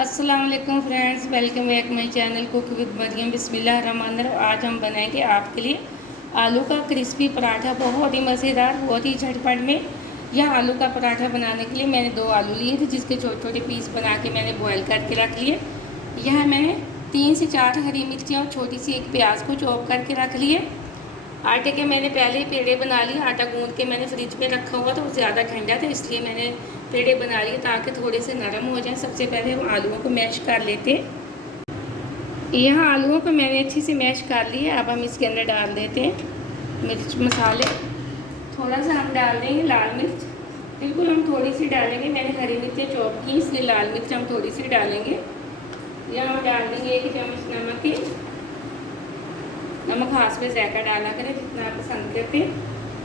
अस्सलाम वालेकुम friends, welcome back my channel cook with Maryam. बिस्मिल्लाहिर्रहमानिर्रहीम। आज हम बनाएंगे आपके लिए आलू का क्रिस्पी पराठा, बहुत ही मज़ेदार, बहुत ही झटपट में। यह आलू का पराठा बनाने के लिए मैंने 2 आलू लिए थे, जिसके छोटे छोटे पीस बना के मैंने बॉयल करके रख लिए। यह मैंने 3 से 4 हरी मिर्चियाँ और छोटी सी एक प्याज को चॉप करके रख लिए। आटे के मैंने पहले ही पेड़े बना लिए। आटा गूंद के मैंने फ्रिज में रखा हुआ था, वो ज़्यादा ठंडा था, इसलिए मैंने पेड़े बना लिए ताकि थोड़े से नरम हो जाएं। सबसे पहले हम आलूओं को मैश कर लेते हैं। यहाँ आलूओं को मैंने अच्छे से मैश कर लिया। अब हम इसके अंदर डाल देते हैं मिर्च मसाले। थोड़ा सा हम डाल देंगे लाल मिर्च, बिल्कुल हम थोड़ी सी डालेंगे। मैंने हरी मिर्चें चॉप की, इसलिए लाल मिर्च हम थोड़ी सी डालेंगे। यहाँ हम डाल देंगे 1 चम्मच नमक की। नमक हाथ में जायका डाला करें जितना आप पसंद करते हैं।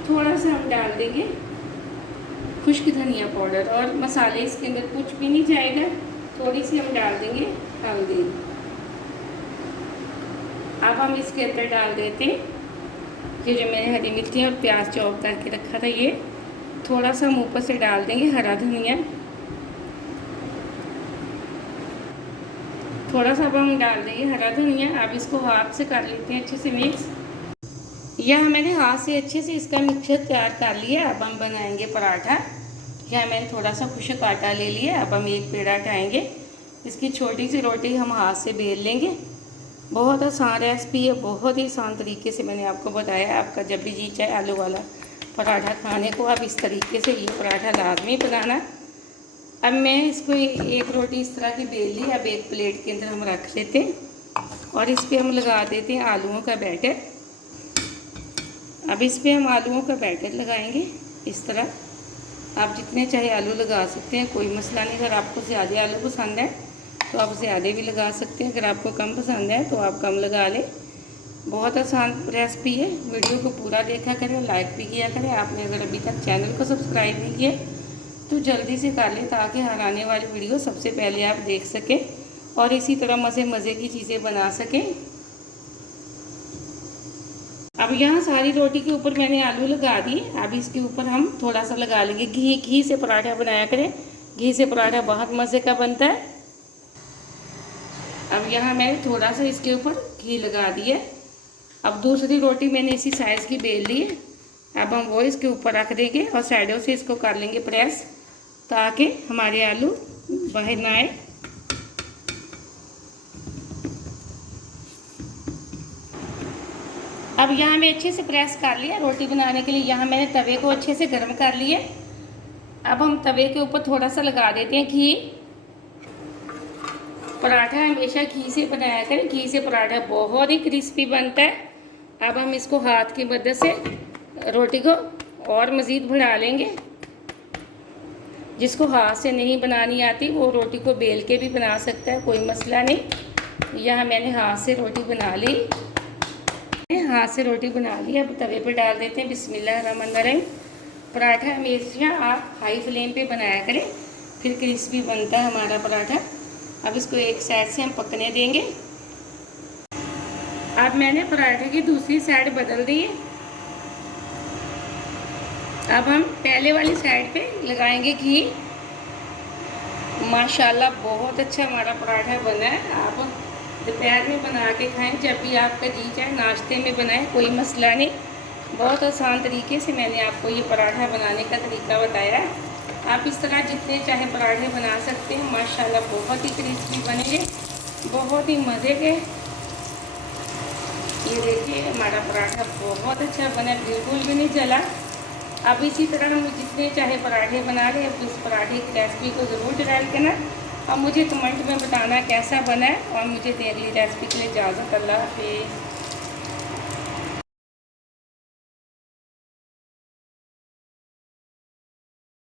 थोड़ा सा हम डाल देंगे खुश्क धनिया पाउडर, और मसाले इसके अंदर कुछ भी नहीं जाएगा। थोड़ी सी हम डाल देंगे हल्दी। अब हम इसके अंदर डाल देते हैं ये जो मैंने हरी मिर्ची और प्याज चॉप करके रखा था, ये थोड़ा सा हम ऊपर से डाल देंगे हरा धनिया। थोड़ा सा अब हम डाल देंगे हरा धनिया। अब इसको हाथ से कर लेते हैं अच्छे से मिक्स। यह मैंने हाथ से अच्छे से इसका मिक्सचर तैयार कर लिया। अब हम बनाएंगे पराठा। यह मैंने थोड़ा सा खुश्क आटा ले लिया। अब हम एक पेड़ा उठाएंगे, इसकी छोटी सी रोटी हम हाथ से बेल लेंगे। बहुत आसान रेसिपी है, बहुत ही आसान तरीके से मैंने आपको बताया। आपका जब भी जी चाहे आलू वाला पराठा खाने को, आप इस तरीके से ये पराठा लाजमी बनाना। अब मैं इसको एक रोटी इस तरह की बेल ली। अब एक प्लेट के अंदर हम रख लेते हैं और इस पर हम लगा देते हैं आलूओं का बैटर। अब इस पर हम आलूओं का बैटर लगाएंगे इस तरह। आप जितने चाहे आलू लगा सकते हैं, कोई मसला नहीं। अगर आपको ज़्यादा आलू पसंद है तो आप ज़्यादा भी लगा सकते हैं, अगर आपको कम पसंद है तो आप कम लगा लें। बहुत आसान रेसिपी है। वीडियो को पूरा देखा करें, लाइक भी किया करें। आपने अगर अभी तक चैनल को सब्सक्राइब नहीं किया तो जल्दी से कर लें, ताकि हर आने वाली वीडियो सबसे पहले आप देख सकें और इसी तरह मज़े की चीज़ें बना सकें। अब यहाँ सारी रोटी के ऊपर मैंने आलू लगा दिए। अब इसके ऊपर हम थोड़ा सा लगा लेंगे घी। घी से पराठा बनाया करें, घी से पराठा बहुत मज़े का बनता है। अब यहाँ मैंने थोड़ा सा इसके ऊपर घी लगा दिया। अब दूसरी रोटी मैंने इसी साइज़ की बेल ली है। अब हम वो इसके ऊपर रख देंगे और साइडों से इसको कर लेंगे प्रेस, ताकि हमारे आलू बाहर ना आए। अब यहाँ मैं अच्छे से प्रेस कर लिया रोटी बनाने के लिए। यहाँ मैंने तवे को अच्छे से गर्म कर लिया। अब हम तवे के ऊपर थोड़ा सा लगा देते हैं घी। पराठा हमेशा घी से बनाया करें, घी से पराठा बहुत ही क्रिस्पी बनता है। अब हम इसको हाथ की मदद से रोटी को और मज़ीद बढ़ा लेंगे। जिसको हाथ से नहीं बनानी आती वो रोटी को बेल के भी बना सकता है, कोई मसला नहीं। यहाँ मैंने हाथ से रोटी बना ली। हाथ से रोटी बना ली। अब तवे पर डाल देते हैं। बिस्मिल्लाहिर्रहमानिर्रहीम। पराठा हमेशा आप हाई फ्लेम पे बनाया करें, फिर क्रिस्पी बनता है हमारा पराठा। अब इसको एक साइड से हम पकने देंगे। अब मैंने पराठे की दूसरी साइड बदल दी है। अब हम पहले वाली साइड पे लगाएंगे घी। माशाल्लाह बहुत अच्छा हमारा पराठा बना है। आप दोपहर में बना के खाएं, जब भी आपका जी चाहे नाश्ते में बनाएं, कोई मसला नहीं। बहुत आसान तरीके से मैंने आपको ये पराठा बनाने का तरीका बताया है। आप इस तरह जितने चाहे पराठे बना सकते हैं। माशाल्लाह बहुत ही क्रिस्पी बनेंगे, बहुत ही मज़े के। ये देखिए हमारा पराठा बहुत अच्छा बना, बिल्कुल भी नहीं जला। अब इसी तरह हम जितने चाहे पराठे बना लें। अब इस पराठे की रेसिपी को ज़रूर ट्राई करना और मुझे कमेंट में बताना कैसा बना है। और मुझे अगली रेसिपी के लिए इजाज़त। अल्लाह हाफिज़।